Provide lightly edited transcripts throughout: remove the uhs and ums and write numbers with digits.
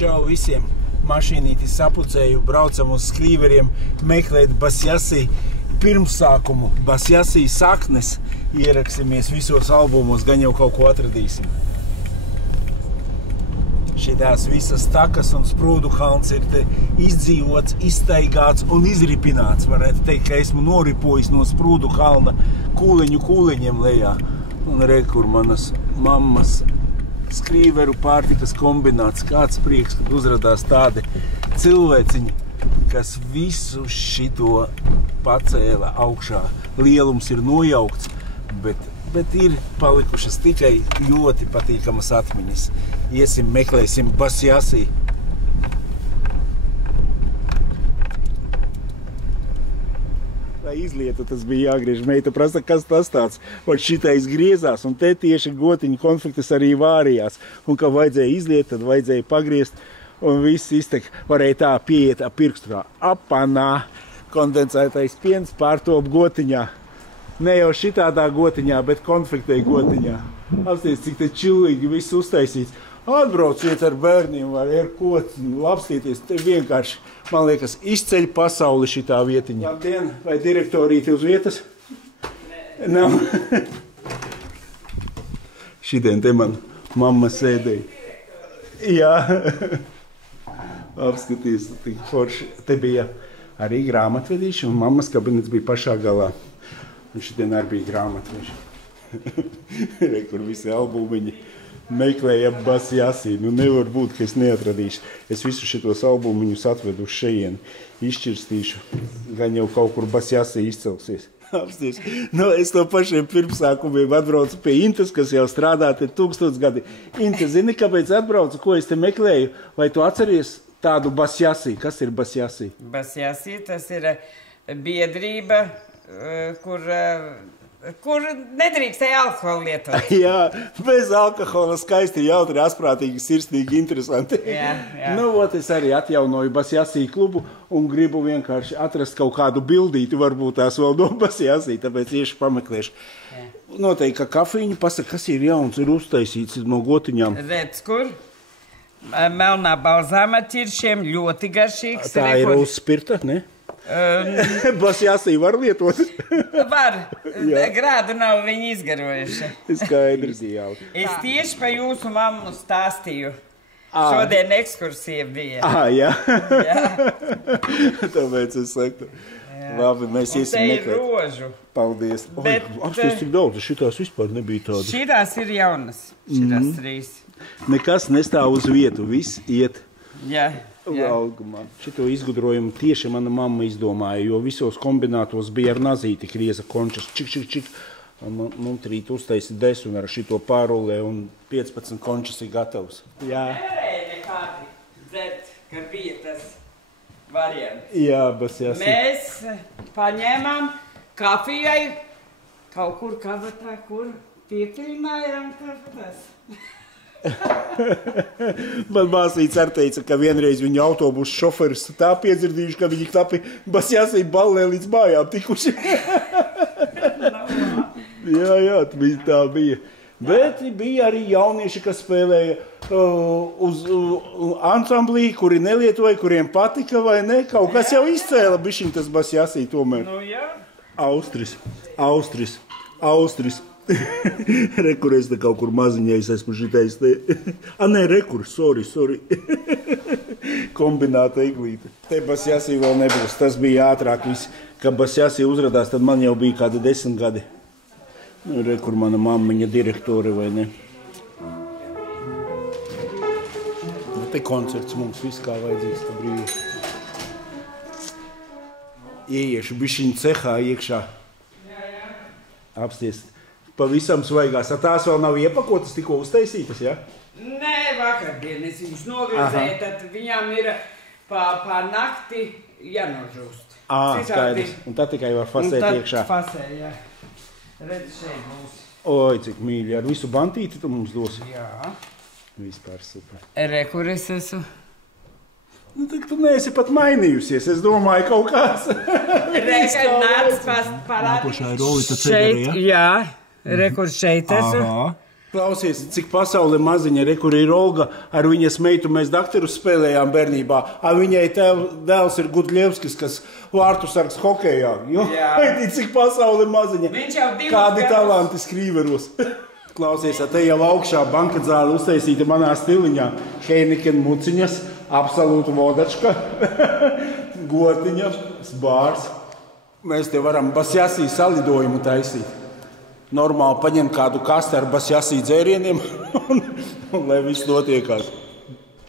Čau visiem! Mašīnīti sapucēju, braucam uz skrīveriem meklēt Basjasī pirmsākumu, Basjasī saknes. Ieraksimies visos albumos, gan jau kaut ko atradīsim. Šitās visas takas un sprūdu kalns ir te izdzīvots, izstaigāts un izripināts. Varētu teikt, ka esmu noripojis no sprūdu kalna kūleņiem lejā. Un re, kur manas mammas skrīveru pārtikas kombināts. Kāds prieks, kad uzradās tādi cilvēciņi, kas visu šito pacēla augšā. Lielums ir nojaukts, bet ir palikušas tikai ļoti patīkamas atmiņas. Iesim, meklēsim Basjasī. Izlieta, tas bija jāgriež. Meita prasa, kas tas tāds. Un šitais griezās, un te tieši gotiņu konfliktas arī vārījās. Un, ka vajadzēja izliet, tad vajadzēja pagriezt, un viss iztek. Varēja tā pieiet ap pirkstu tā. Apanā, kondensētais piens pārtop gotiņā. Ne jau šitādā gotiņā, bet konfliktei gotiņā. Apsties, cik te čillīgi viss uztaisīts. Atbrauciet ar bērniem vai ar ko, apstieties, te vienkārši, man liekas, izceļ pasauli šitā vietiņa. Labdien, vai direktorīti uz vietas? Nē. Nav. Šitien te man mamma sēdēja. Jā. Apskaties, tik forši. Te bija arī grāmatvedīši, un mammas kabinets bija pašā galā. Un šitien arī bija grāmatvedīši. Re, kur visi albumiņi. Meklēja Basjasī. Nu nevar būt, ka es neatradīšu. Es visu šitos albumiņus atvedu uz šejieni. Izšķirstīšu. Gan jau kaut kur Basjasī izcelsies. Apsties. Nu, es to pašiem pirmsākumiem atbraucu pie Intas, kas jau strādā te 1000 gadi. Inta, zini, kāpēc atbraucu? Ko es te meklēju? Vai tu atceries tādu Basjasī? Kas ir Basjasī? Basjasī, tas ir biedrība, kur nedrīkstēja alkoholu lietot. Jā, bez alkohola skaisti, jautri, asprātīgi, sirsnīgi, interesanti. Jā. Nu, es arī atjaunoju Basjasī klubu un gribu vienkārši atrast kaut kādu bildīti, varbūt tās vēl no Basjasī, tāpēc iešu pameklēšu. Jā. Noteikti, ka kafīņi pasaka, kas ir jauns, ir uztaisīts no gotiņām. Redz, kur? Melnā balzāma ķiršiem, ļoti garšīgs. Tā ir uz spirta, ne? Basjasī var lietot? Var. Grādu nav viņi izgarojuši. Skaidrs, jā. Es tieši pa jūsu mammu stāstīju. Šodien ekskursija bija. Jā. Tāpēc es saku. Labi, mēs iesim meklēt. Un te ir rožu. Paldies. Apsties, cik daudz, šitās vispār nebija tādas. Šitās ir jaunas. Šitās 3. Nekas nestāv uz vietu, viss iet. Jā. Augumā. Šito izgudrojumu tieši mana mamma izdomāja, jo visos kombinātos bija ar nazīti grieza končas. Čik. Mums rīt uztaisi desu un ar šito pārulē un 15 končas ir gatavs. Jā. Nevarēja nekādi dzert, ka bija tas variants. Jā, Basjasī. Mēs paņēmām kafijai kaut kur kabatā, kur pietirinājām kabatās. Man māsīts ar teica, ka vienreiz viņa autobusu šoferis tā piedzirdījuši, ka viņi knapi Basjasī ballē līdz mājām tikuši. Jā, tā bija. Bet bija arī jaunieši, kas spēlēja uz ansamblī, kuri nelietoja, kuriem patika vai ne. Kaut kas jau izcēla bišķiņ tas Basjasī tomēr. Nu jā. Austris. Rekur, es te kaut kur maziņais esmu šitais te. Nē, rekur, sorry. Kombināta iglīte. Te Basjasī vēl nebūs. Tas bija ātrāk viss. Kad Basjasī uzradās, tad man jau bija kādi 10 gadi. Rekur, mana mammiņa direktore vai ne. Te koncerts mums viss kā vajadzīgs tā brīvi. Ieiešu bišķiņu cehā iekšā. Apstiest. Pavisam svaigās. Tās vēl nav iepakotas, tikko uztaisītas, ja? Nē, vakardien es viņus nogrizēju, tad viņām ir pa nakti jānožūst. Skaidrs. Un tad tikai var fasēt iekšā. Un tad fasē, jā. Redz, šeit būs. Oi, cik mīļi. Ar visu bantīti tu mums dosi? Jā. Vispār super. Re, kur es esmu? Nu, tad tu neesi pat mainījusies. Es domāju, kaut kāds. Re, kad nāc parādīt. Nākošā ir Olita Cedere, ja? Jā. Re, kur šeit esmu. Klausies, cik pasaule maziņa, kur ir Olga, ar viņas meitu mēs dakterus spēlējām bērnībā. Viņai dēls ir Gudļevskis, kas vārtu sargs hokejā. Cik pasaule maziņa. Kādi talanti skrīveros. Klausies, te jau augšā banka zāle uztaisīta manā stiliņā. Heineken muciņas, absolūtu vodačka, gotiņa, bārs. Mēs te varam basjasī salidojumu taisīt. Normāli paņem kādu kasti ar basjasī dzērieniem un lai viss notiekās.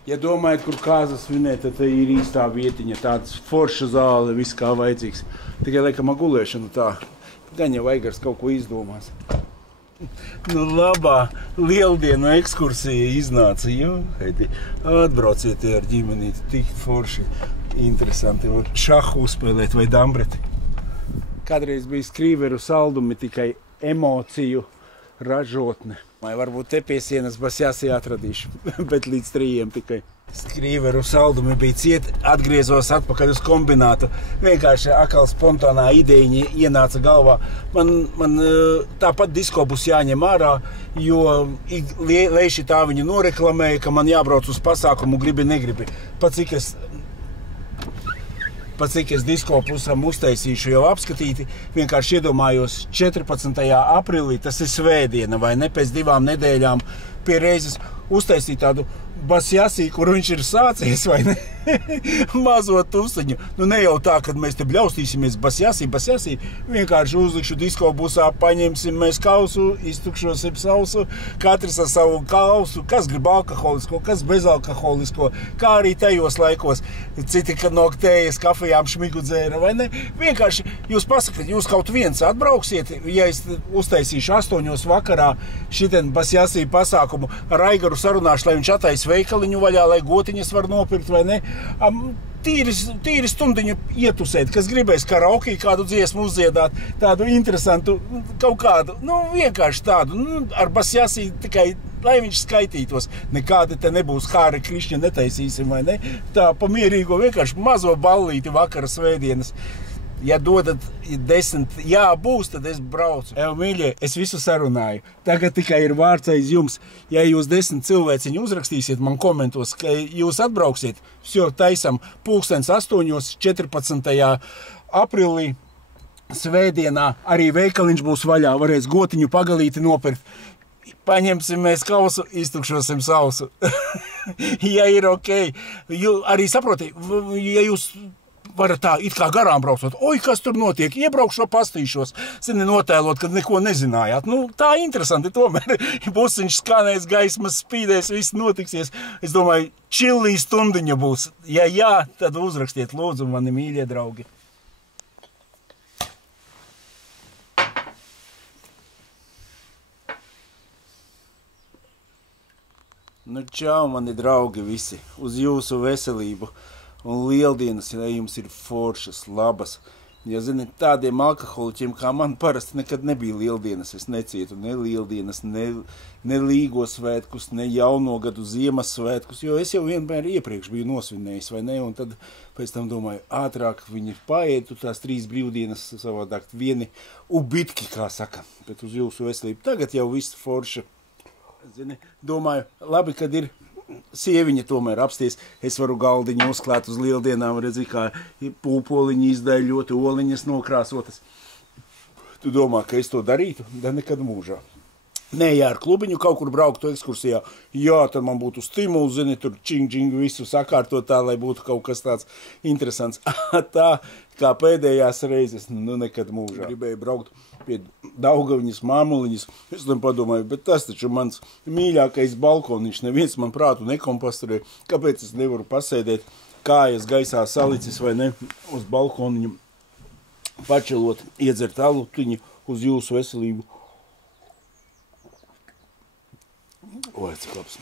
Ja domājat, kur kāzas svinēt, tad ir īstā vietiņa, tāds forša zāle, viss kā vajadzīgs. Tikai laikam gulēšana tā, gan jau Aigars kaut ko izdomās. Nu labā lieldienu ekskursija iznāca, atbrauciet ar ģimenīti, tik forši, interesanti, šahu uzspēlēt vai dambreti. Kādreiz bija skrīveru saldumi tikai emociju ražotne. Vai varbūt te pie sienas basjasī atradīšu, bet līdz 3 tikai. Skrīveru saldumi bija cieti, atgriezos atpakaļ uz kombinātu. Vienkārši akal spontānā ideja ienāca galvā. Man tāpat disko būs jāņem ārā, jo leiši tā viņu noreklamēja, ka man jābrauc uz pasākumu, gribi, negribi. Pat cik es disko pusam uztaisīšu jau apskatīti, vienkārši iedomājos 14. aprīlī, tas ir svētdiena, vai ne, pēc 2 nedēļām pie reizes uztaisīt tādu basjasī, kur viņš ir sācies, vai ne, mazo tusiņu. Nu ne jau tā, kad mēs te bļaustīsimies basjasī, vienkārši uzlikšu disko busā, paņemsim mēs kausu, iztukšosim sausu, katrs ar savu kausu, kas grib alkoholisko, kas bezalkoholisko, kā arī tajos laikos, citi, kad no tējas kafejām šmigu dzēra, vai ne. Vienkārši jūs pasakat, jūs kaut viens atbrauksiet, ja es uztaisīšu 8 vakarā šitien basjasī pasākumu, ar Aigaru sarunāšu, lai viņš atais veikaliņu vaļā, lai gotiņas var nopirkt, vai ne? Tīri stundiņu ietusēt, kas gribēs karaokī kādu dziesmu uzdziedāt, tādu interesantu, kaut kādu, vienkārši tādu, ar basjasī tikai, lai viņš skaitītos. Nekādi te nebūs Hāri Krišņa netaisīsim, vai ne? Tā pamierīgo vienkārši mazo ballīti vakara svētdienas. Ja dodat 10, jā, būs, tad es braucu. Mīļie, es visu sarunāju. Tagad tikai ir vārds aiz jums. Ja jūs 10 cilvēciņu uzrakstīsiet man komentos, ka jūs atbrauksiet, taisam 8:00, 14. aprīlī, svētdienā, arī veikaliņš būs vaļā, varēs gotiņu pagalīti nopirkt. Paņemsim mēs kausu, iztukšosim sausu. Ja ir ok. Arī saprotiet, ja jūs varat tā, it kā garām braucot, kas tur notiek, iebraukšo pastīšos, notēlot, kad neko nezinājāt. Tā interesanti tomēr. Busiņš skanēs, gaismas spīdēs, viss notiksies. Es domāju, čillī stundiņa būs. Ja jā, tad uzrakstiet, lūdzu, mani mīļie draugi. Čau, mani draugi visi, uz jūsu veselību. Un lieldienas, ja jums ir foršas, labas. Ja zini, tādiem alkoholiķiem kā man parasti nekad nebija lieldienas. Es necietu ne lieldienas, ne līgo svētkus, ne jauno gadu Ziemassvētkus, jo es jau vienmēr iepriekš biju nosvinējis, vai ne? Un tad pēc tam domāju, ātrāk viņi paētu tās 3 brīvdienas savādāk vieni ubitki, kā saka, bet uz jūsu veselību. Tagad jau viss forša. Zini, domāju, labi, kad ir sieviņa tomēr apsties, es varu galdiņu uzklāt uz lieldienām, redzi, kā pūpoliņi izdaļoti, oliņas nokrāsotas. Tu domā, ka es to darītu? Da nekad mūžā. Nē, ja ar klubiņu kaut kur brauktu ekskursijā, jā, tad man būtu stimuls, zini, tur čing visu sakārtot tā, lai būtu kaut kas tāds interesants. Tā, kā pēdējās reizes, nekad mūžā. Gribēju braukt pie Daugaviņas māmuliņas, es tam padomāju, bet tas taču mans mīļākais balkoniņš, neviens man prātu nekompasturē, kāpēc es nevaru pasēdēt kājas gaisā salicis vai ne, uz balkoniņu, pačelot, iedzert alutiņu uz jūsu veselību. Cik labs.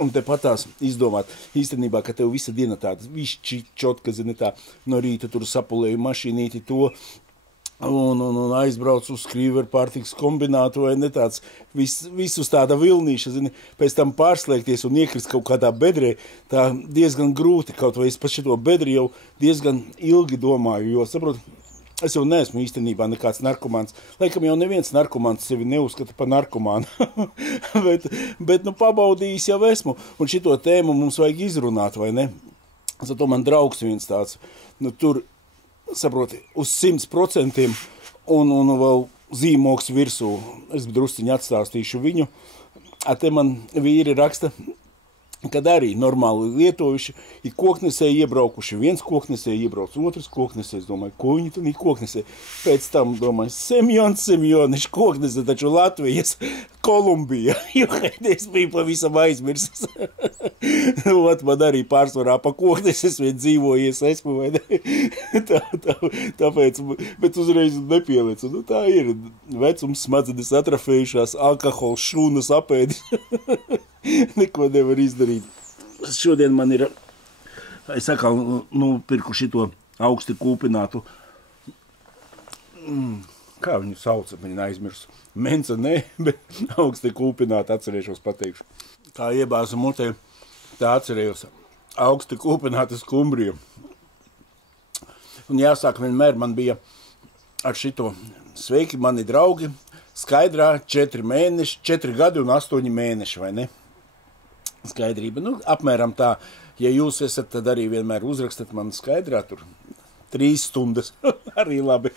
Un te patās izdomāt, īstenībā, ka tev visa diena tāda, viss čotka, zini tā, no rīta tur sapulēju mašīnīti to, un aizbrauc uz skrīveru pārtikas kombinātu, vai ne tāds, visus tāda vilnīša, zini, pēc tam pārslēgties un iekrist kaut kādā bedrē, tā diezgan grūti, kaut vai es pa šito bedri jau diezgan ilgi domāju, jo, saprot, Es jau neesmu īstenībā nekāds narkomāns. Laikam jau neviens narkomāns sevi neuzskata par narkomānu. bet pabaudījis jau esmu. Un šito tēmu mums vajag izrunāt, vai ne? Zato man draugs viens tāds, tur, saproti, uz 100% un vēl zīmoks virsū. Es drusciņi atstāstīšu viņu. Te man vīri raksta, kad arī normāli lietojuši, ir koknesē iebraukuši, viens koknesē iebrauc, otrs koknesē, es domāju, ko viņi tad ir koknesē. Pēc tam, domāju, Semjoniš koknesē, taču Latvijas, Kolumbija, jo es biju pavisam aizmirsis. Man arī pārsvarā pa kokneses vien dzīvojies esmu, vai ne? Tāpēc, bet uzreiz nepielicu. Tā ir vecums, smadzenes atrafējušās, alkohols, šūnas apēdis. Neko nevar izdarīt. Šodien man ir, es atkal, pirku šito augsti kūpinātu, kā viņu sauca, viņi aizmirsu. Mensa ne, bet augsti kūpinātu, atcerēšos pateikšu. Kā iebāzu mutē, tā atcerējos, augsti kūpināta skumbrija. Un jāsāk vienmēr man bija ar šito sveiki mani draugi, skaidrā 4 gadi un 8 mēneši, vai ne? Skaidrība. Apmēram tā, ja jūs esat, tad arī vienmēr uzrakstat man skaidrā tur 3 stundas, arī labi.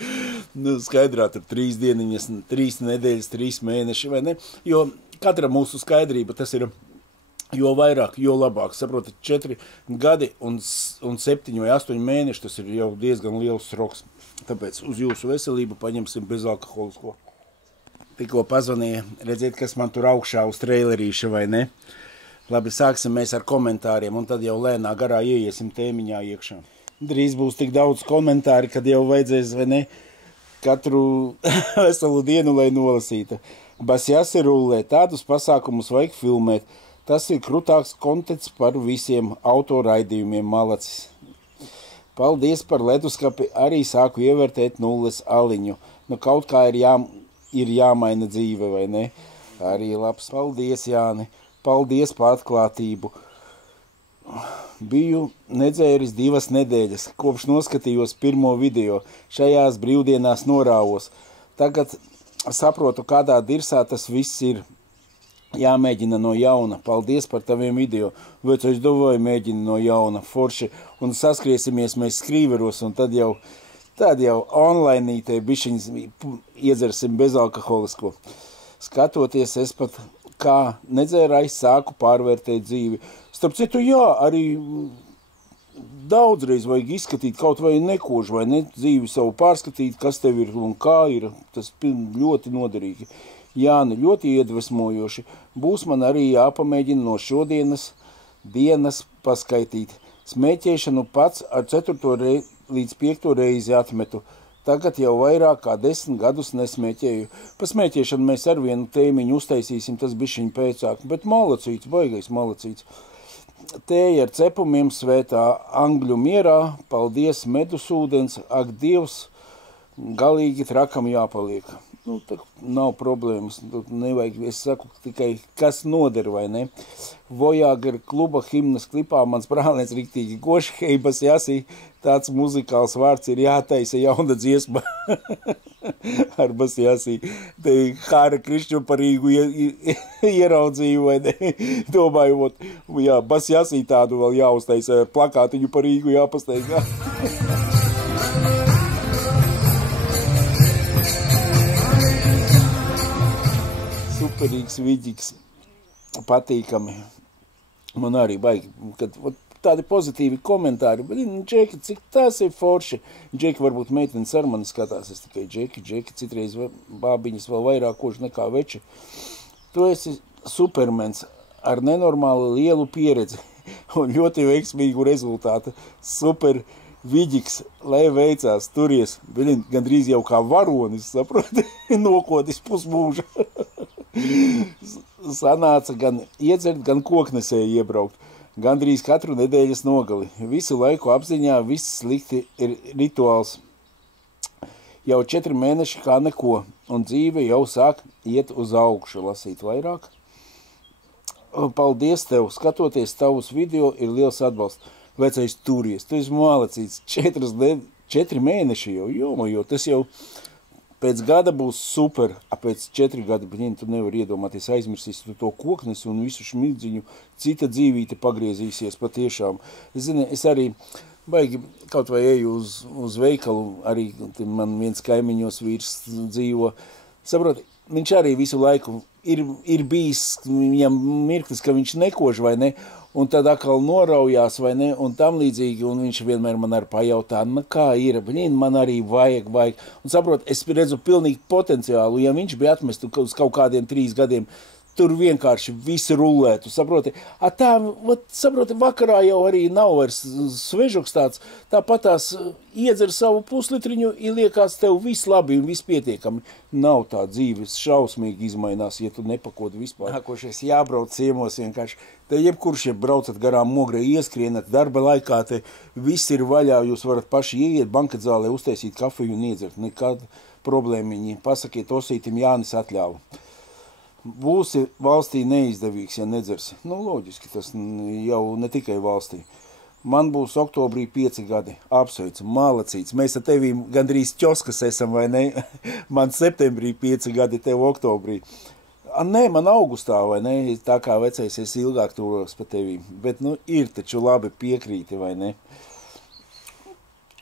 Skaidrā tur 3 dieniņas, 3 nedēļas, 3 mēneši, vai ne? Jo katra mūsu skaidrība, tas ir jo vairāk, jo labāk. Saprotat, 4 gadi un 7 vai 8 mēneši, tas ir jau diezgan liels sroks. Tāpēc uz jūsu veselību paņemsim bezalkoholisko. Tikko pazvanīja, redziet, kas man tur augšā uz trailerīša, vai ne? Labi, sāksim mēs ar komentāriem, un tad jau lēnā garā ieiesim tēmiņā iekšā. Drīz būs tik daudz komentāri, kad jau vajadzēs, vai ne, katru veselu dienu, lai nolasītu. Basjasi rullē, tādus pasākumus vajag filmēt. Tas ir krutāks konteksts par visiem autoraidījumiem malacis. Paldies par leduskapi, arī sāku ievērtēt nulles aliņu. Kaut kā ir jāmaina dzīve, vai ne? Arī labs. Paldies, Jāni. Paldies par atklātību. Biju nedzēris 2 nedēļas, kopš noskatījos pirmo video. Šajās brīvdienās norāvos. Tagad saprotu, kādā dirsā tas viss ir. Jāmēģina no jauna. Paldies par taviem video. Vecais domāju, mēģina no jauna. Forši. Un saskriesimies mēs skrīveros, un tad jau onlainītē bišķiņas iedzersim bezalkoholisko. Skatoties, es pat kā nedzērājs sāku pārvērtēt dzīvi. Starp citu, jā, arī daudzreiz vajag izskatīt kaut vai nekožu, vai ne dzīvi savu pārskatīt, kas tev ir un kā ir. Tas ļoti noderīgi. Jāni, ļoti iedvesmojoši. Būs man arī jāpamēģina no šodienas dienas paskaitīt. Smēķēšanu pats ar 4. līdz 5. reizi atmetu. Tagad jau vairāk kā 10 gadus nesmēķēju. Pa smēķēšanu mēs ar vienu tēmiņu uztaisīsim, tas bišķiņ pēcāk, bet malacīts, baigais malacīts. Tēja ar cepumiem svētā Angļu mierā, paldies medus ūdens, ak Dievs, galīgi trakam jāpaliek. Tā nav problēmas, nevajag, es saku tikai, kas noder, vai ne? Voyager kluba himnas klipā mans brālēns riktīgi goši, hei, Basjasi, tāds muzikāls vārds ir jātaisa jauna dziesma ar Basjasi. Te Hāra Krišņu par Rīgu ieraudzīju, vai ne? Domāju, jā, Basjasi tādu vēl jāuztaisa, plakātiņu par Rīgu jāpasteigā. Superīgs, viģiks, patīkami. Man arī baigi, kad tādi pozitīvi komentāri. Bet, Džeki, cik tās ir forši. Džeki varbūt meitenes ar mani skatās. Es tikai Džeki, citreiz bābiņas vēl vairāk koži nekā veči. Tu esi supermens ar nenormāli lielu pieredzi un ļoti veiksmīgu rezultātu. Super viģiks, lai veicās, turies. Gandrīz jau kā varonis, saproti, nokodis pusmūža. Sanāca gan iedzert, gan koknesē iebraukt. Gandrīz katru nedēļas nogali. Visu laiku apziņā viss slikti ir rituāls. Jau 4 mēneši kā neko, un dzīve jau sāk iet uz augšu, lasīt vairāk. Paldies tev, skatoties tavus video, ir liels atbalsts. Vecais turies, tu esi malacīts, 4 mēneši jo tas jau pēc gada būs super, pēc 4 gadi, bet tu nevar iedomāties, aizmirsīs tu to koknesi un visu šmildziņu, cita dzīvīte pagriezīsies patiešām. Zini, es arī baigi kaut vai eju uz veikalu, arī man viens kaimiņos vīrs dzīvo, saproti, viņš arī visu laiku ir bijis viņam mirklis, ka viņš nekož vai ne, un tad atkal noraujās vai ne, un tam līdzīgi, un viņš vienmēr man arī pajautā, kā ir, man arī vajag. Un saprot, es redzu pilnīgi potenciālu, ja viņš bija atmestu uz kaut kādiem 3 gadiem, tur vienkārši visi rulētu, saproti. Saproti, vakarā jau arī nav vairs svežoks tāds, tāpat tās iedzer savu puslitriņu, liekas tev viss labi un viss pietiekami. Nav tā dzīve, šausmīgi izmainās, ja tu nepakodi vispār. Nākošais jābrauc ciemos vienkārši. Te jebkurš, ja braucat garām Mogrē, ieskrienat darba laikā, te viss ir vaļā, jūs varat paši ieiet banketzālē, uztaisīt kafiju un iedzert. Nekāda problēmiņi. Pasakiet Osītim, Jānis atļāva. Būsi valstī neizdevīgs, ja nedzersi. Loģiski, tas jau ne tikai valstī. Man būs oktobrī 5 gadi. Apsveicu, malacīts. Mēs ar tevīm gandrīz ķoskas esam, vai ne? Man septembrī 5 gadi, tev oktobrī. Nē, man augustā, vai ne? Tā kā vecais es ilgāk turos pa tevīm. Bet, ir taču labi piekrīti, vai ne?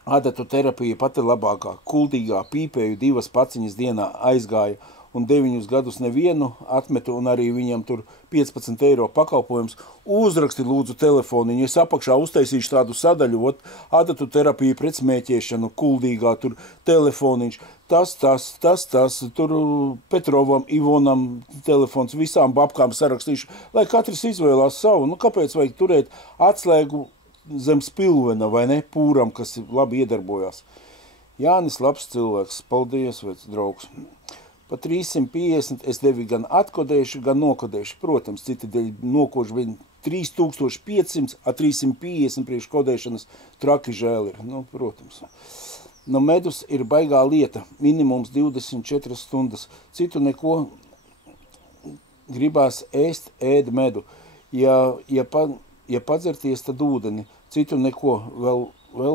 Adatu terapija pati labākā. Kultīgā pīpēju 2 paciņas dienā aizgāja. Un 9 gadus nevienu atmetu, un arī viņam tur 15 eiro pakalpojums. Uzraksti lūdzu telefoniņu, es apakšā uztaisīšu tādu sadaļu, adatu terapiju pret smēķēšanu, kuldīgā tur telefoniņš, tas, tur Petrovam, Ivonam telefons, visām babkām sarakstīšu, lai katrs izvēlās savu. Kāpēc vajag turēt atslēgu zem spilvena, vai ne, pūram, kas labi iedarbojās. Jānis labs cilvēks, paldies, vec draugs. Pa 350 es tevi gan atkodēšu, gan nokodēšu. Protams, citi dēļ nokošu vien 3500, 350 priekš kodēšanas traki žēl ir. Protams. Medus ir baigā lieta. Minimums 24 stundas. Citu neko gribās ēd medu. Ja padzerties, tad ūdeni. Citu neko vēl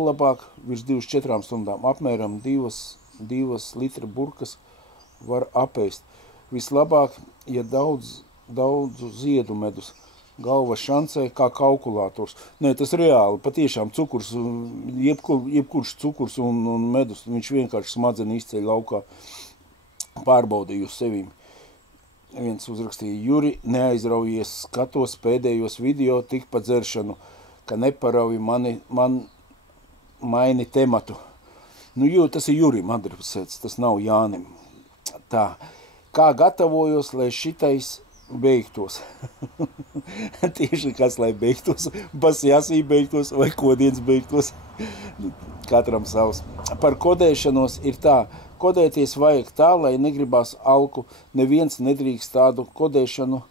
labāk virs 24 stundām. Apmēram 2 litra burkas var apēst. Vislabāk, ja daudzu ziedu medus, galva šancē kā kalkulators. Nē, tas reāli, patiešām cukurs, jebkurš cukurs un medus, viņš vienkārši smadzeni izceļ laukā, pārbaudīju uz sevīm. Viens uzrakstīja, Juri, neaizraujies, skatos pēdējos video tik pa dzeršanu, ka neparauji man maini tematu. Tas ir Jurim adresēts, tas nav Jānim. Tā, kā gatavojos, lai šitais beigtos? Tieši kas, lai beigtos? Basjāsī beigtos vai kodiens beigtos? Katram savs. Par kodēšanos ir tā. Kodēties vajag tā, lai negribās alku. Neviens nedrīkst tādu kodēšanu.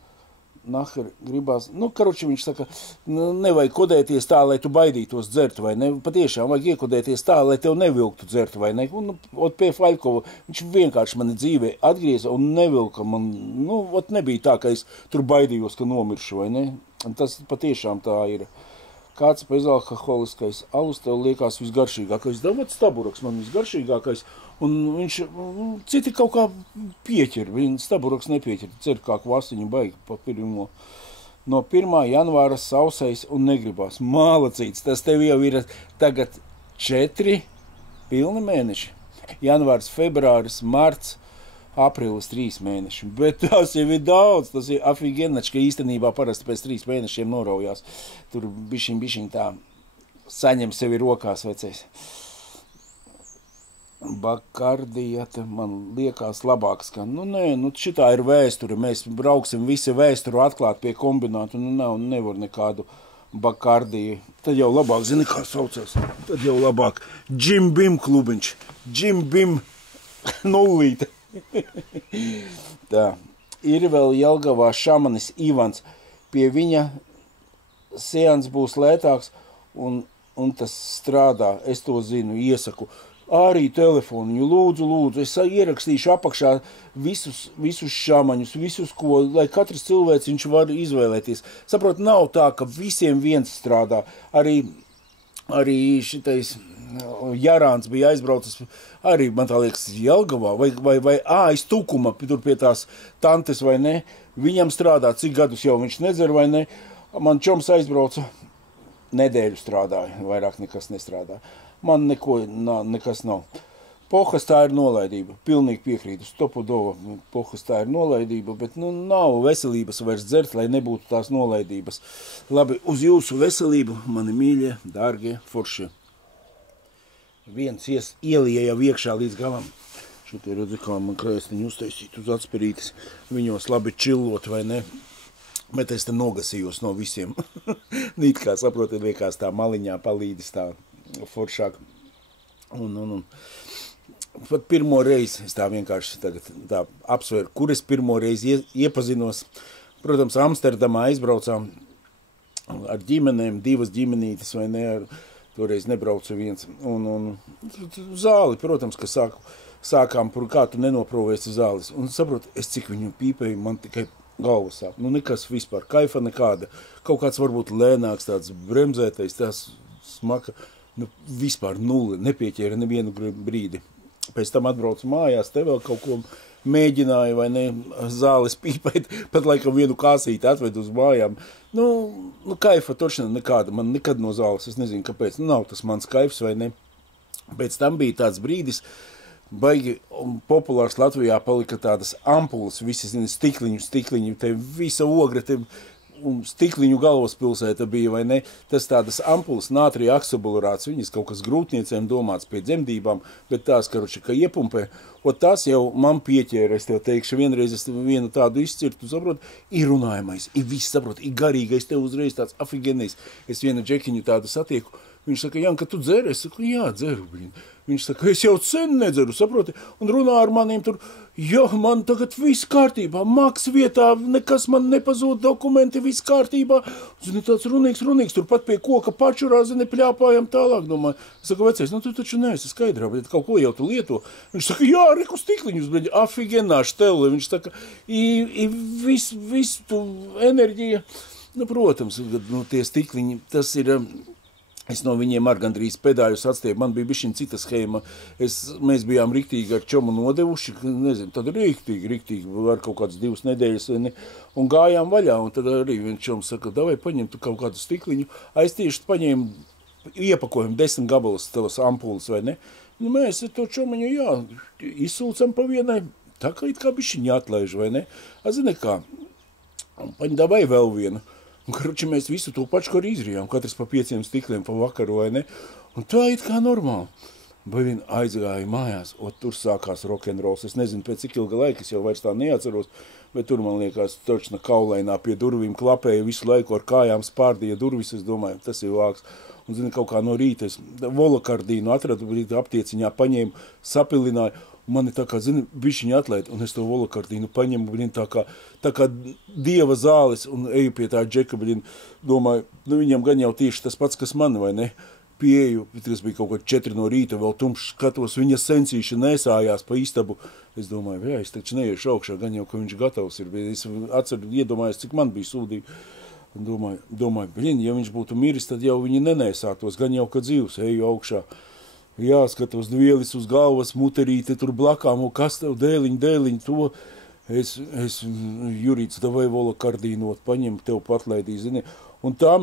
Naher gribās. Karoči viņš saka, nevajag kodēties tā, lai tu baidītos dzert, vai ne? Patiešām vajag iekodēties tā, lai tev nevilktu dzert, vai ne? Pie Faļkova viņš vienkārši mani dzīvē atgrieza un nevilka man, nebija tā, ka es tur baidījos, ka nomiršu, vai ne? Un tas patiešām tā ir. Kāds bezalkoholiskais alus tev liekas visgaršīgākais? Davot staburaks man visgaršīgākais. Un viņš, citi kaut kā pieķer, staburaks nepieķer, cer kā kvasiņu baigi pa pirmo. No 1. janvāra sausais un negribās. Mālacīts, tas tev jau ir tagad 4 pilni mēneši. Janvārs, februāris, marts, aprīlis 3 mēneši. Bet tas jau ir daudz, tas ir afigenačs, ka īstenībā parasti pēc 3 mēnešiem noraujās. Tur bišķiņ tā saņem sevi rokās vecais. Bakardija, man liekas labāks, ka, šitā ir vēsture, mēs brauksim visi vēsturu atklāt pie kombinātu, nevar nekādu Bakardiju. Tad jau labāk, zini, kā saucās, tad jau labāk Jim Bim klubiņš, Jim Bim nullīte. Tā, ir vēl Jelgavā šamanis Ivans, pie viņa seans būs lētāks un tas strādā, es to zinu, iesaku. Arī telefoniņu, lūdzu, es ierakstīšu apakšā visus šamaņus, lai katrs cilvēks viņš var izvēlēties. Saprot, nav tā, ka visiem viens strādā. Arī arī šitais Jarāns bija aizbraucis, arī, man tā liekas, Jelgavā, vai aiz Tukuma, tur pie tās tantes, vai ne, viņam strādā, cik gadus jau viņš nedzer, vai ne, man čoms aizbrauca, nedēļu strādāja, vairāk nekas nestrādā, man nekas nav. Pohas tā ir nolaidība, pilnīgi piekrītu, stopudova, pohas tā ir nolaidība, bet nav veselības vairs dzert, lai nebūtu tās nolaidības. Labi, uz jūsu veselību, mani mīļie, dārgie, foršie. Viens ielija jau iekšā līdz galam. Šeit redzi, kā man krēstiņu uztaisīt uz atspirītes, viņos labi čillot vai ne. Bet es te nogasījos no visiem. It kā saprotiet, liekas tā maliņā palīdis tā foršāk. Un pat pirmo reizi, es tā vienkārši tagad tā apsveru, kur es pirmo reizi iepazinos. Protams, Amsterdamā aizbraucām ar ģimenēm, 2 ģimenītes vai ne, toreiz nebrauca viens. Un zāli, protams, ka sākām, kā tu nenoprovēsi zāles. Un saprot, es cik viņu pīpēju, man tikai galva sāp. Nekas vispār, kaifa nekāda. Kaut kāds varbūt lēnāks, tāds bremzētais, tās smaka, vispār nulli, nepieķēra nevienu brīdi. Pēc tam atbraucu mājās, te vēl kaut ko mēģināju, vai ne, zāles pīpēt, pat laikam vienu kāsīti atvedu uz mājām. Kaifa točina nekāda, man nekad no zāles, es nezinu, kāpēc, nav tas mans kaifs, vai ne. Pēc tam bija tāds brīdis, baigi populārs Latvijā palika tādas ampulas, visi zina, stikliņu, te visa ogra, te stikliņu galvaspilsēta bija, vai ne, tas tādas ampulas, nātrija aksobolurāts, viņas kaut kas grūtniecēm domāts pie dzemdībām, bet tās, karoči, ka iepumpē, tas jau man pieķēra, es tev teikšu, vienreiz es vienu tādu izcirtu, saprot, ir runājamais, ir viss, saprot, ir garīgais, tev uzreiz tāds afigenijs, es vienu džekiņu tādu satieku, viņš saka, Janka, tu dzer? Es saku, jā, dzeru, blin. Viņš saka, es jau sen nedzeru, saproti, un runā ar maniem tur, jo man tagad viss kārtībā, maks vietā, nekas man nepazūd, dokumenti viss kārtībā, zini, tāds runīgs, turpat pie koka pačurā, zini, pļāpājam tālāk, domāju. Es saku, vecais, tu taču neesi skaidrā, bet kaut ko jau tu lieto. Viņš saka, jā, reku stikliņus, bet afigenā šteli, viņš saka, viss tu enerģija, protams, tie stikliņi, tas ir... Es no viņiem ar gandrīz pedājus atstiepu, man bija bišķiņ cita schēma. Mēs bijām riktīgi ar čomu nodevuši, nezinu, tad riktīgi, var kaut kādas 2 nedēļas, un gājām vaļā, un tad arī viens čoms saka, davai paņem tu kaut kādu stikliņu, aiztieši paņēmu, iepakojumu 10 gabalus tavas ampulas, vai ne? Mēs to čomiņu, jā, izsūcam pa vienai, tā kā it kā bišķiņ atlaiž, vai ne? Zini kā, paņem davai vēl vienu. Un, karoči, mēs visu to pašu arī izrījām, katrs pa 5 stikliem pa vakaru, vai ne? Un tā it kā normāli. Baļin aizgāja mājās, tur sākās rock'n'rolls. Es nezinu, pēc cik ilga laika, es jau vairs tā neatceros, bet tur, man liekas, točna kaulainā pie durvīm klapēja visu laiku ar kājām spārdīja durvis, es domāju, tas ir vāks. Un, zini, kaut kā no rīta es volokardīnu atradu, aptieciņā paņēmu, sapilināju, mani tā kā, zini, bišķiņi atlaid, un es to volokardīnu paņemu, tā kā dieva zāles, un eju pie tā džeka, domāju, viņam gan jau tieši tas pats, kas man, vai ne, pieeju, tas bija kaut kā 4 no rīta, vēl tumšs skatos, viņa sensīša nesājās pa istabu, es domāju, jā, es taču neiešu augšā, gan jau, ka viņš gatavs ir, es atceru, iedomājos, cik man bija sūdīgi, un domāju, ja viņš būtu miris, tad jau viņi nenēsātos, gan jau, ka dzīvs, eju augšā. Jā, skatos dvielis uz galvas, muterīte tur blakām, un kas tev dēliņ, to es Jurīts, davai volokardīnot, paņem, tev patlaidīja, zini. Un tā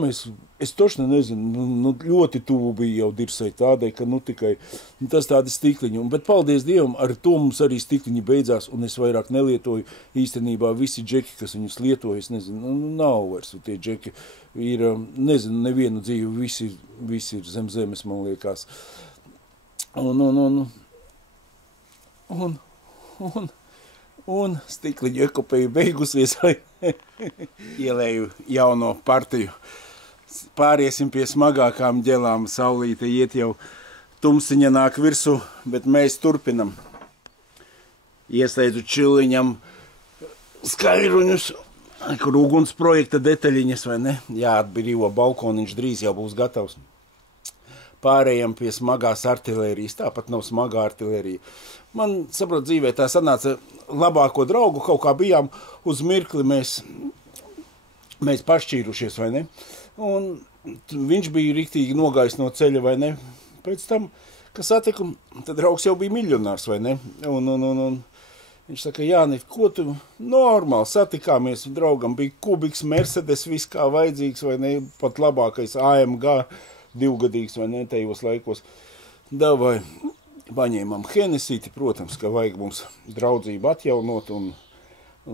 es tošni nezinu, ļoti tuvu bija jau dirsai tādai, ka tikai tas tādi stikliņi. Bet paldies Dievam, ar to mums arī stikliņi beidzās, un es vairāk nelietoju. Īstenībā visi džeki, kas viņus lietoja, es nezinu, nav vairs tie džeki. Ir, nezinu, nevienu dzīvi, visi ir zem zemes, man liekas. Un stikliņu ekopeju beigusies, ielēju jauno partiju. Pāriesim pie smagākām ģelām, saulīte iet jau tumsiņa nāk virsū, bet mēs turpinam. Ieslēdzu čiliņam skaidruņus, kur uguns projekta detaļiņas, vai ne? Jāatbrīvo balkoniņš, drīz jau būs gatavs. Pārējām pie smagās artilērijas, tāpat nav smagā artilērija. Man, saprot, dzīvē tā sanāca labāko draugu, kaut kā bijām uz mirkli, mēs pašķīrušies, vai ne? Un viņš bija riktīgi nogājis no ceļa, vai ne? Pēc tam, kas satiku, tad draugs jau bija miljonārs, vai ne? Un viņš saka, Jāni, ko tu normāli satikāmies, draugam bija Kubiks, Mercedes, viss kā vajadzīgs, vai ne? Pat labākais AMG 2-gadīgs, vai ne, tajos laikos. Davai, paņēmām Henesīti, protams, ka vajag mums draudzību atjaunot, un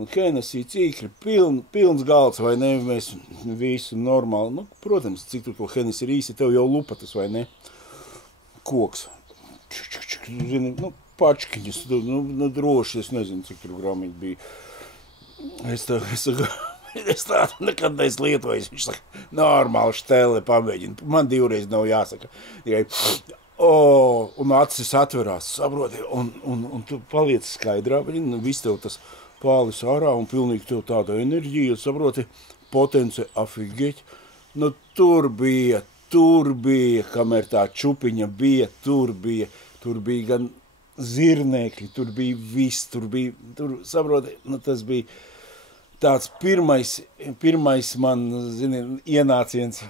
Hennessy cīkri, pilns galds, vai ne, mēs visu normāli, nu, protams, cik tur to Hennessy rīsi, tev jau lupatas, vai ne, koks, zini, nu, pačkiņas, nu, droši, es nezinu, cik tur gramiņi bija, es tādu nekad neesmu lietojis, viņš saka, normāli štēle pamēģina, man 2 reizes nav jāsaka, un acis atverās, saproti, un tu paliec skaidrā, viss tev tas pālis ārā un pilnīgi tev tāda enerģija, saproti, potence afigeķi. Nu, tur bija, kamēr tā čupiņa bija, tur bija gan zirnēkļi, tur bija viss, saproti, nu, tas bija tāds pirmais man, zini, ienāciens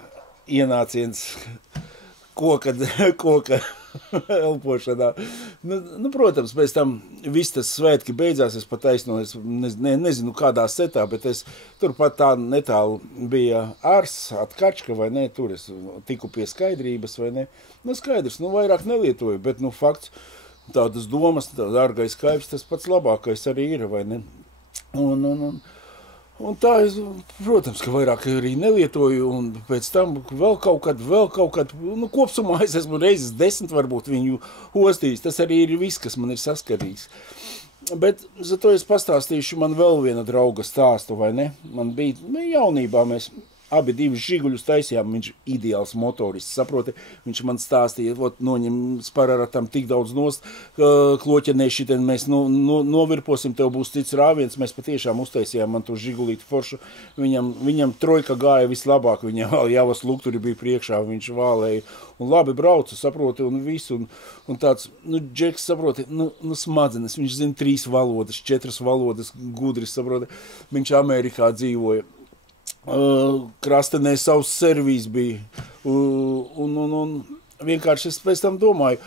koka elpošanā. Nu, protams, pēc tam viss tas svētki beidzās, es pat taisno, es nezinu kādā setā, bet es turpat tā netālu bija Ars, Atkačka, vai ne, tur es tiku pie skaidrības, vai ne. Nu, skaidrs, nu, vairāk nelietoju, bet, nu, fakts, tādas domas, dārgais kaips, tas pats labākais arī ir, vai ne. Un tā es, protams, ka vairāk arī nelietoju, un pēc tam vēl kaut kad, nu, kopsumā es esmu reizes 10 varbūt viņu ostījis, tas arī ir viss, kas man ir saskarīgs. Bet, zato es pastāstīšu man vēl viena drauga stāstu, vai ne? Man bija, jaunībā mēs abi 2 žiguļus taisījām, viņš ideāls motorists, saproti, viņš man stāstīja, noņem spararatam tik daudz nost, kloķenē šitien mēs novirposim, tev būs cits rāviens, mēs patiešām uztaisījām man to žigulīti foršu, viņam trojka gāja vislabāk, viņam vēl javas lukturi bija priekšā, viņš vālēja, un labi brauca, saproti, un visu, un tāds, nu, Džeks, saproti, nu, smadzenes, viņš zina 3 valodas, 4 valodas, gudris, saproti, viņš Amerikā dzīvoja. Krastenē savs servīs bija, un vienkārši es pēc tam domāju,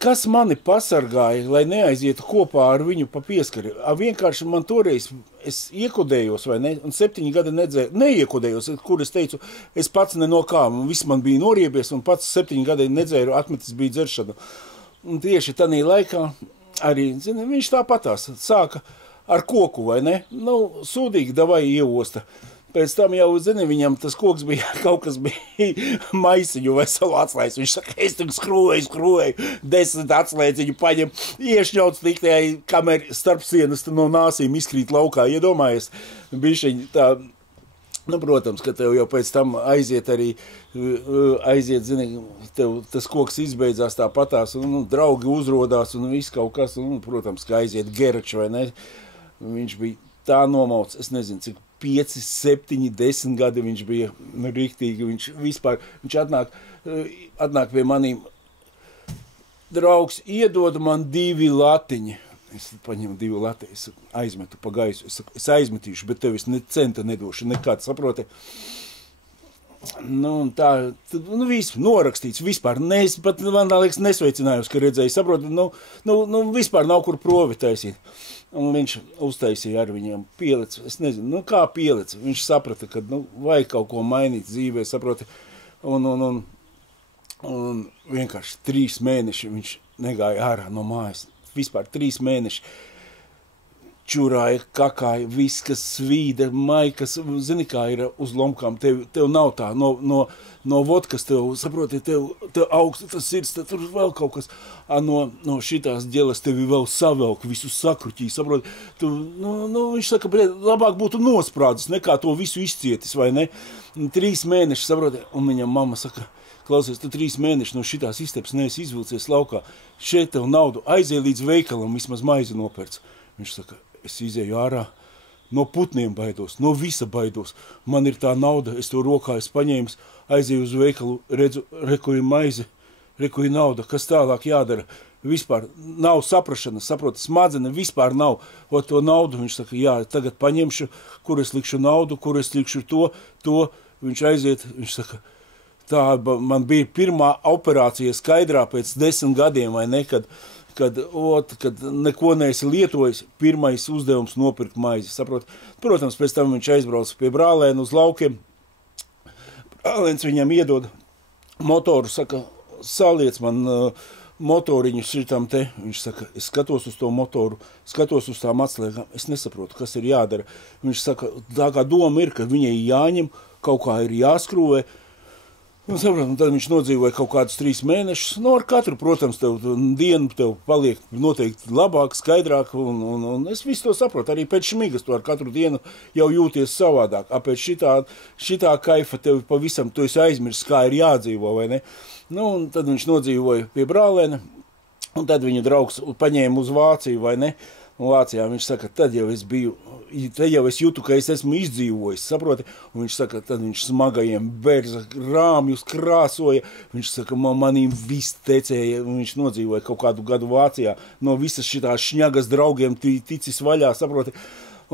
kas mani pasargāja, lai neaizietu kopā ar viņu pa pieskari. Vienkārši man toreiz, es iekodējos, vai ne, un 7 gadi neiekodējos, kur es teicu, es pats ne no kā, viss man bija noriebies, un pats 7 gadi nedzēru, atmetis bija dzeršana. Un tieši tanī laikā arī, zini, viņš tāpatās sāka ar koku, vai ne, nu, sūdīgi davai ieosta. Pēc tam jau, zini, viņam tas koks bija, kaut kas bija maisiņu veselu atslēdz. Viņš saka, es tik skrūvēju, 10 atslēdziņu paņem, iešņauts tik tajā, kamēr starp sienas no nāsīm izkrīt laukā. Iedomājies, bišķiņ tā, nu, protams, ka tev jau pēc tam aiziet, zini, tev tas koks izbeidzās tāpatās, un draugi uzrodās, un viss kaut kas, un, protams, ka aiziet Geračs, vai ne? Viņš bija tā nomauts, es nezinu, cik 5, 7, 10 gadi viņš bija riktīgi, viņš atnāk pie manīm, draugs, iedod man 2 latiņi. Es paņemu 2 latiņi, es aizmetu pa gaisu, es aizmetīšu, bet tev es ne centa nedošu, nekāds, saproti. Nu, tā, nu, viss norakstīts, vispār, pat man liekas nesveicinājos, ka redzēju, saproti, nu, vispār nav kur provi taisīt. Un viņš uztaisīja ar viņiem pielic, es nezinu, nu kā pielic, viņš saprata, ka, nu, vajag kaut ko mainīt dzīvē, saproti, un vienkārši 3 mēneši viņš negāja ārā no mājas, vispār 3 mēneši čurāja, kakāja, viss, kas svīda, maikas, zini, kā ir uz lomkām, tev nav tā, no vodkas tev, saproti, tev augstu tas sirds, tur vēl kaut kas, no šitās ģeles tevi vēl savelk, visu sakruķī, saproti, viņš saka, labāk būtu nosprādzis, nekā to visu izcietis, vai ne, 3 mēneši, saproti, un viņam mamma saka, klausies, tu 3 mēneši no šitās isteps neesi izvilcies laukā, šeit tev naudu, aizie līdz veikalam, vismaz maizi nopērc. Viņš saka, es izēju ārā, no putniem baidos, no visa baidos. Man ir tā nauda, es to rokā es paņēmu, aizēju uz veikalu, redzu, rekoju maizi, rekoju nauda, kas tālāk jādara. Vispār nav saprašana, saproti, smadzenes vispār nav. O to naudu, viņš saka, jā, tagad paņemšu, kur es likšu naudu, kur es likšu to. Viņš aiziet, viņš saka, tā man bija pirmā operācija Skaidrā pēc 10 gadiem, vai ne, kad neko neesi lietojis, pirmais uzdevums nopirkt maizi, saprot. Protams, pēc tam viņš aizbrauc pie brālēna uz laukiem. Brālēns viņam iedod motoru, saka, saliec man motoriņu šitam te. Viņš saka, es skatos uz to motoru, skatos uz tām atslēgām, es nesaprotu, kas ir jādara. Viņš saka, tā kā doma ir, ka viņai jāņem, kaut kā ir jāskrūvē. Un tad viņš nodzīvoja kaut kādus 3 mēnešus. Ar katru, protams, dienu tev paliek noteikti labāk, skaidrāk, un es visu to saprotu. Arī pēc šmigas tu ar katru dienu jau jūties savādāk. Pēc šitā kaifa tev pavisam, tu esi aizmirsis, kā ir jādzīvo, vai ne? Un tad viņš nodzīvoja pie brālēna, un tad viņu draugs paņēma uz Vāciju, vai ne? Un Vācijā viņš saka, tad jau es jūtu, ka es esmu izdzīvojis, saproti? Un viņš saka, tad viņš smagajiem berza rāmjus krāsoja, viņš saka, manīm viss tecēja, un viņš nodzīvoja kaut kādu gadu Vācijā, no visas šitās šņagas draugiem ticis vaļā, saproti?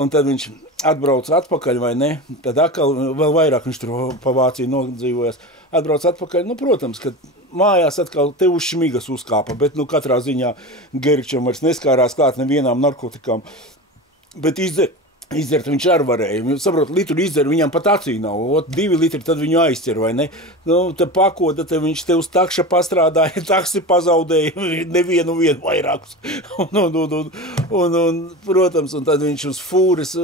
Un tad viņš atbrauc atpakaļ, vai ne? Tad atkal vēl vairāk viņš tur pa Vāciju nodzīvojas. Atbrauc atpakaļ, protams, ka mājās atkal te uz šmigas uzkāpa, bet katrā ziņā Geričam vairs neskārās klāt nevienām narkotikām. Bet izdzert viņš arī varēja. Saprot, litru izdzer, viņam pat acī nav. 2 litri, tad viņu aizķer, vai ne? Te pakoda, te viņš te uz takša pastrādāja, taksi pazaudēja, nevienu vairākus. Un, protams, un tad viņš uz fūres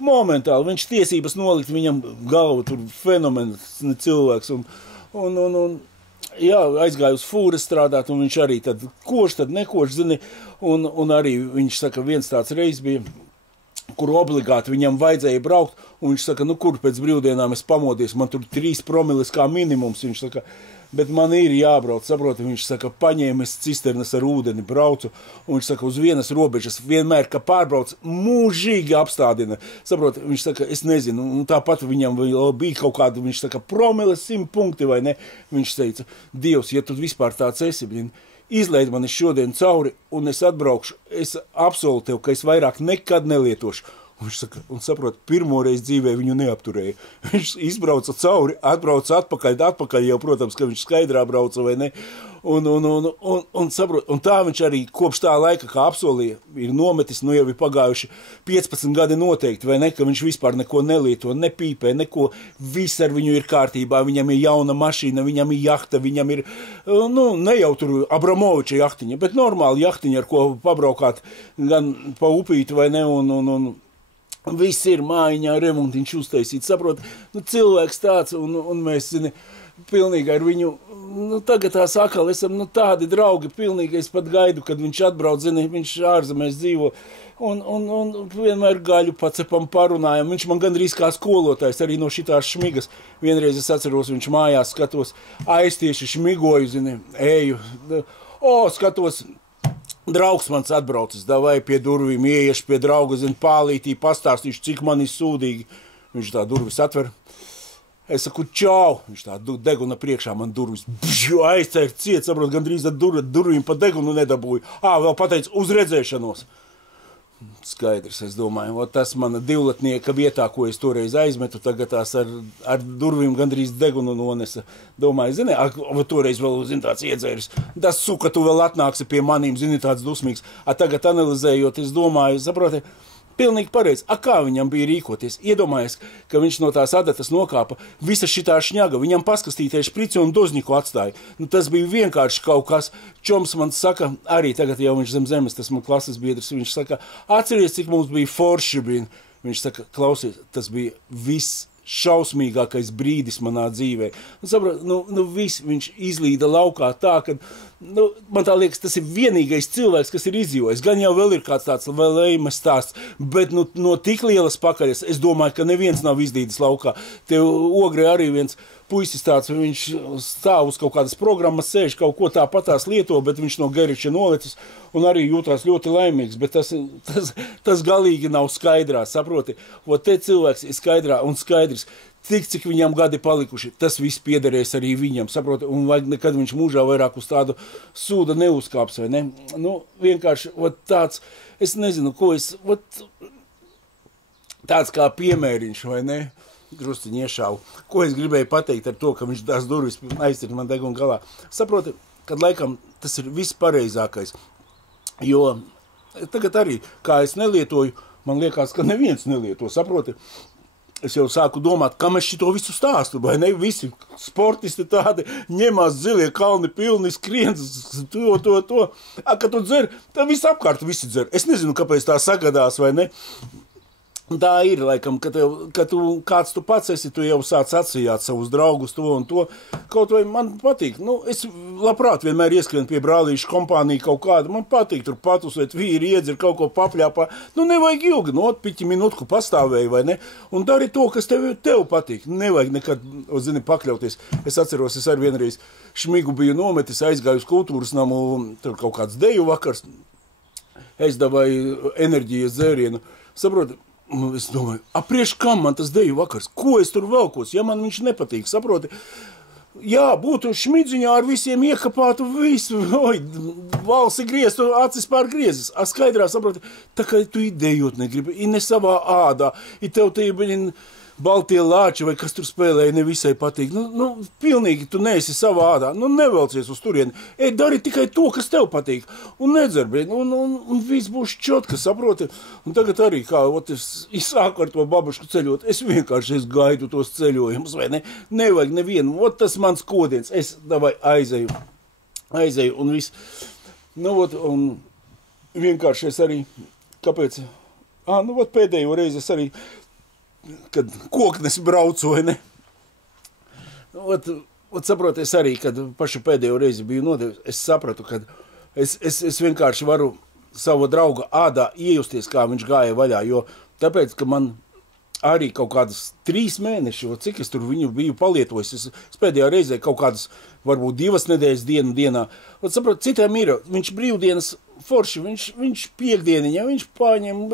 momentāli, viņš tiesības nolikt, viņam galva tur fenomens cilvēks. Jā, aizgāja uz fūres strādāt, un viņš arī tad koš, tad nekoš, zini, un arī viņš saka, viens tāds reiz bija, kur obligāti viņam vajadzēja braukt, un viņš saka, kur pēc brīvdienām es pamodies, man tur 3 promiles kā minimums, viņš saka, bet man ir jābrauc, saproti, viņš saka, paņēmis cisternas ar ūdeni, braucu, un viņš saka, uz vienas robežas vienmēr, ka pārbrauc, mūžīgi apstādina, saproti, viņš saka, es nezinu, un tāpat viņam bija kaut kāda, viņš saka, promiles 100 punkti, vai ne, viņš teica, Dievs, ja tu vispār tāds esi, izleid mani šodien cauri, un es atbraukšu, es apsolu tev, ka es vairāk nekad nelietošu. Un viņš saka, un saprot, pirmoreiz dzīvē viņu neapturēja. Viņš izbrauca cauri, atbrauca atpakaļ jau, protams, ka viņš Skaidrā brauca, vai ne? Un saprot, un tā viņš arī kopš tā laika, kā apsolīja, ir nometis, jau ir pagājuši 15 gadi noteikti, vai ne, ka viņš vispār neko nelieto, nepīpē, neko, viss ar viņu ir kārtībā, viņam ir jauna mašīna, viņam ir jahta, viņam ir, ne jau tur Abramoviča jahtiņa, bet normāli jahtiņa, ar ko pabraukāt gan pa upīti, vai ne, un viss ir mājiņā, remontiņš uztaisīt, saprot, cilvēks tāds, un mēs, zini, pilnīgi ar viņu, tagad tā sakal, esam, tādi draugi, pilnīgi, es pat gaidu, kad viņš atbrauc, zini, viņš ārzemēs dzīvo, un vienmēr gaļu pacepam parunājam, viņš man gandrīz kā skolotājs, arī no šitās šmigas, vienreiz es atceros, viņš mājās skatos, aiztieši šmigoju, zini, eju, skatos, draugs mans atbraucis, davai pie durvīm, ieiešu pie drauga, zini, pālītī, pastāstīšu, cik man ir sūdīgi, viņš tā durvis atver. Es saku, čau, viņš tā deguna priekšā man durvis, aizcēr ciet, saprot, gandrīz ar durvīm pa degunu nedabūju. Vēl pateicu, uz redzēšanos. Skaidrs, es domāju, tas mana divlatnieka vietā, ko es toreiz aizmetu, tagad tās ar durvīm gandrīz degunu nonesa. Domāju, zini, toreiz vēl, zini, tāds iedzēris, tas suka, tu vēl atnāksi pie manīm, zini, tāds dusmīgs. Tagad analizējot, es domāju, saproti, pilnīgi pareizi. Kā viņam bija rīkoties? Iedomājies, ka viņš no tās adatas nokāpa visa šitā šņaga, viņam paskastīties šprici un dozņiku atstāja. Tas bija vienkārši kaut kas. Čoms man saka, arī tagad jau viņš zem zemes, tas man klases biedrs, viņš saka, atceries, cik mums bija forši bija. Viņš saka, klausies, tas bija viss šausmīgākais brīdis manā dzīvē. Saprot, viss viņš izlīda laukā tā, ka, man tā liekas, tas ir vienīgais cilvēks, kas ir izdzīvojis. Gan jau vēl ir kāds tāds vēl ejmas stāsts, bet no tik lielas pakaļas, es domāju, ka neviens nav izdīdis laukā. Te Ogrē arī viens puisis tāds, viņš stāv uz kaut kādas programmas, sēž kaut ko tāpatās lieto, bet viņš no Geriča nolecis un arī jūtās ļoti laimīgs, bet tas galīgi nav skaidrā, saproti. Te cilvēks ir skaidrā un skaidrs, cik viņam gadi palikuši, tas viss piederēs arī viņam, saproti, un nekad viņš mūžā vairāk uz tādu sūda neuzkāps, vai ne? Vienkārši, tāds, es nezinu, ko tāds kā piemēriņš, vai ne? drusciņi iešāvu. Ko es gribēju pateikt ar to, ka viņš tās durvis aizcir man deguna galā? Saproti, kad laikam tas ir vispareizākais. Jo tagad arī, kā es nelietoju, man liekas, ka neviens nelieto, saproti. Es jau sāku domāt, kam es šito visu stāstu, vai ne? Visi sportisti tādi ņemās zilie kalni pilni, skriens, to. Kad tu dzer, tad viss apkārt visi dzer. Es nezinu, kāpēc tā sagadās, vai ne? Tā ir, laikam, kāds tu pats esi, tu jau sāc atsījāt savus draugus to un to. Kaut vai man patīk. Nu, es labprāt vienmēr ieskrien pie brālīšu kompāniju kaut kādu. Man patīk tur patusēt, vīri iedzir kaut ko papļāpā. Nu, nevajag ilgi, no piķi minūtku pastāvēju, vai ne? Un dari to, kas tev patīk. Nevajag nekad, zini, pakļauties. Es atceros, es ar vienreiz Šmigu biju nometis, aizgāju uz kultūras namu, tur kaut kāds deju vakars. Es davāju enerģijas dzērienu. Saproti, es domāju, priekš kam man tas deju vakars? Ko es tur velkos? Ja man viņš nepatīk, saproti? Jā, būtu Šmidziņā ar visiem iekapātu visu, valsi griestu, acis pārgriezis. Skaidrā, saproti, tā kā tu idejot negribi, ne savā ādā, tev te baltie lāči vai kas tur spēlēja nevisai patīk. Nu, pilnīgi tu neesi savā ādā. Nu, nevelcies uz turieni. Dari tikai to, kas tev patīk. Un nedzerbi. Un viss būs čotka, saproti. Un tagad arī, kā es sāku ar to babušku ceļot, es vienkārši gaidu tos ceļojumus, vai ne? Nevajag nevienu. Tas mans kodiens. Es davai aizēju un viss. Nu, un vienkārši es arī, kāpēc? Pēdējo reizi es arī, kad koknes braucu, vai ne? Saproti, es arī, kad pašu pēdējo reizi biju nodevis, es sapratu, ka es vienkārši varu savu drauga ādā iejusties, kā viņš gāja vaļā, jo tāpēc, ka man arī kaut kādas 3 mēneši, cik es tur viņu biju palietojis, es pēdējā reizē kaut kādas, varbūt 2 nedēļas dienā. Saproti, citiem ir, viņš brīvdienas forši, viņš piekdieniņā, viņš paņem,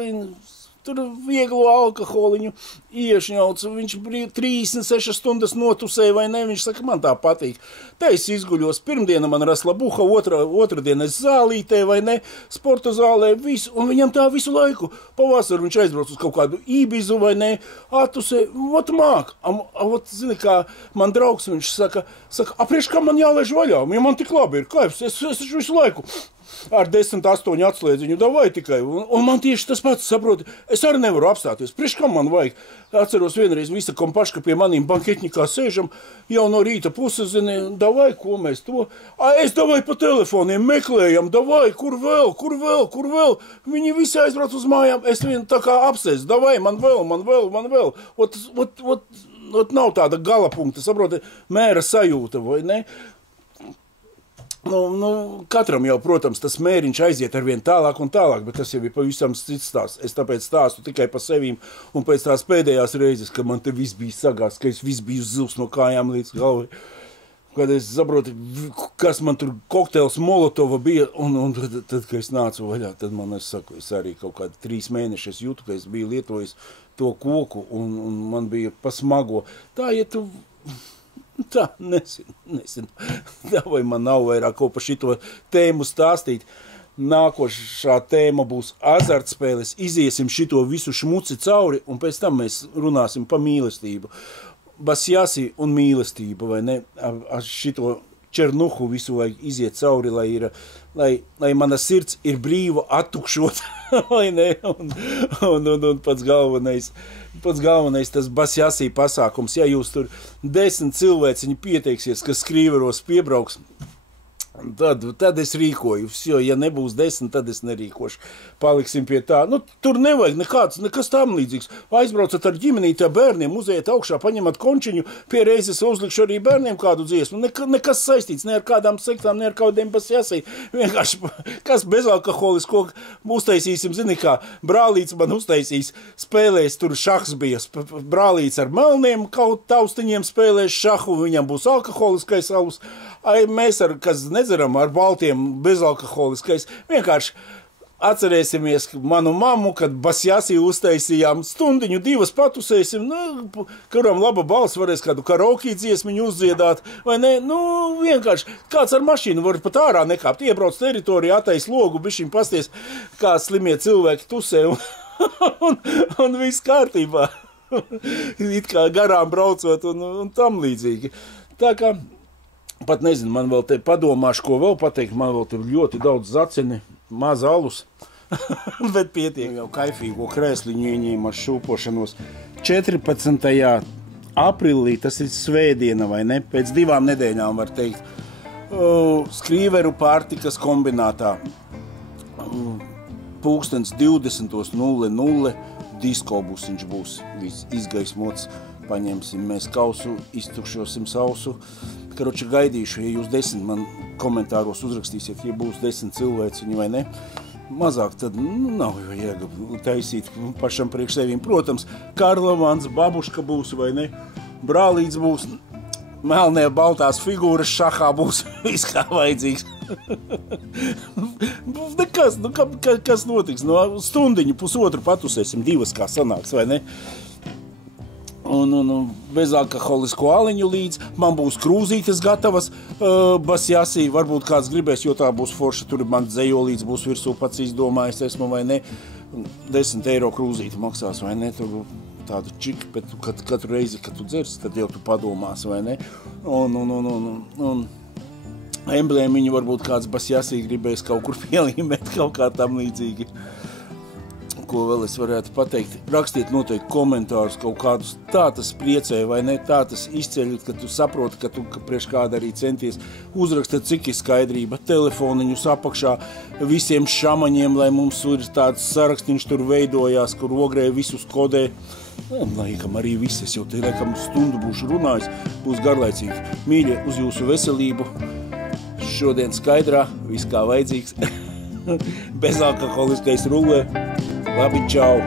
tur vieglo alkoholiņu iešņauc, viņš 36 stundas notusēja vai ne, viņš saka, man tā patīk. Tā es izguļos, pirmdiena man rasla buha, otra diena es zālītē vai ne, sporta zālē, visu, un viņam tā visu laiku. Pavasaru viņš aizbrauc uz kaut kādu Ibizu vai ne, atusē, māk. Zini, kā man draugs, viņš saka, priekš kā man jālaiž vaļā, ja man tik labi ir kaifs, es visu laiku ar 10-8 atslēdziņu davai tikai, un man tieši tas pats, saproti, es arī nevaru apstāties, priekš kam man vajag. Atceros vienreiz visa kompaška pie manīm banketņikā sēžam, jau no rīta puses, zini, davai, ko mēs to, es davai pa telefoniem meklējam, davai, kur vēl, viņi visi aizbrauc uz mājām, es vienu tā kā apsēs, davai, man vēl, nav tāda gala punkta, saproti, mēra sajūta, vai ne? Katram jau, protams, tas mēriņš aiziet arvien tālāk un tālāk, bet tas jau ir pavisam cits stāsts. Es tāpēc stāstu tikai pa sevīm, un pēc tās pēdējās reizes, kad man te viss bija sagās, ka es viss biju zils no kājām līdz galvai, kad es saprotu, kas man tur kokteils Molotova bija, un tad, kad es nācu vaļā, tad man, es arī kaut kādi 3 mēneši es jūtu, ka es biju lietojis to koku, un man bija pasmago. Tā, ja tu... Tā, nezinu. Tā vai man nav vairāk ko par šito tēmu stāstīt. Nākošā tēma būs azartspēles. Iziesim šito visu šmuci cauri, un pēc tam mēs runāsim pa mīlestību. Basjasi un mīlestība, vai ne? Ar šito černuhu visu vajag iziet cauri, lai mana sirds ir brīva attukšot, vai ne? Un pats galvenais tas basjasī pasākums. Ja jūs tur 10 cilvēciņi pieteiksies, kas skrīveros piebrauks, tad es rīkoju. Jo, ja nebūs 10, tad es nerīkošu. Paliksim pie tā. Tur nevajag nekas tam līdzīgs. Aizbraucat ar ģimenītā bērniem, uziet augšā, paņemat končiņu, pie reizes uzlikšu arī bērniem kādu dziesmu. Nekas saistīts, ne ar kādām sektām, ne ar kādiem basjasī. Vienkārši, kas bezalkoholisko uztaisīsim, zini kā, brālīts man uztaisīs, spēlēs, tur šahs bija, brālīts ar melniem kaut taustiņiem spēlēs šahu, viņam būs alkoholiskais alus. Mēs kas nedzeram ar baltiem bezalkoholiskais, vienkārši atcerēsimies manu mammu, kad basjasī uztaisījām stundiņu, 2 patusēsim, kuram laba balss varēs kādu karaokī dziesmiņu uzdziedāt, vai ne, vienkārši kāds ar mašīnu var pat ārā nekāpt, iebrauc teritoriju, attais logu, bišķiņ pasties, kā slimie cilvēki tusē un viss kārtībā. It kā garām braucot un tam līdzīgi. Tā kā, pat nezinu, man vēl te padomāšu, ko vēl pateikt, man vēl te ļoti daudz zaceni, maz alus, bet pietiek jau kaifīgo krēsliņu ieņēma ar šūpošanos. 14. aprīlī, tas ir svētdiena, vai ne? Pēc 2 nedēļām var teikt, Skrīveru pārtikas kombinātā. Pulkstens 20:00 disko busiņš būs izgaismots. Paņemsim mēs kausu, iztukšosim sausu. Karoči gaidīšu, ja jūs 10 man komentāros uzrakstīsiet, ja būs 10 cilvēciņi vai ne. Mazāk tad nav jau jēga taisīt pašam priekš sevīm. Protams, Karlavans, babuška būs vai ne, brālīts būs, melnie baltās figūras šahā būs, viss kā vajadzīgs. Nekas, kas notiks? Stundiņu, pusotru patusēsim, 2 kā sanāks, vai ne? Un bezalkoholisko aliņu līdz, man būs krūzītes gatavas, basjasī, varbūt kāds gribēs, jo tā būs forša, tur man dzejolīts būs virsū, pats izdomājis esmu, vai ne? 10 eiro krūzīti maksās, vai ne? Tur tādu čiku, bet katru reizi, kad tu dzers, tad jau tu padomās, vai ne? Un emblēmiņu varbūt kāds basjasī gribēs kaut kur pielīmēt, kaut kā tam līdzīgi. Ko vēl es varētu pateikt? Rakstiet noteikti komentārus kaut kādus, tā tas priecē, vai ne? Tā tas izceļ, ka tu saproti, ka tu priekš kāda arī centies. Uzraksta, cik ir skaidrība, telefoniņus apakšā visiem šamaņiem, lai mums ir tāds sarakstīns tur veidojās, kur ogrē visus kodē. Laikam arī viss, es jau te laikam stundu būšu runājis, būs garlaicīgi. Mīļie, uz jūsu veselību, šodien skaidrā, viss kā vajadzīgs, bezalkoholiskais rullē. Labi, čau!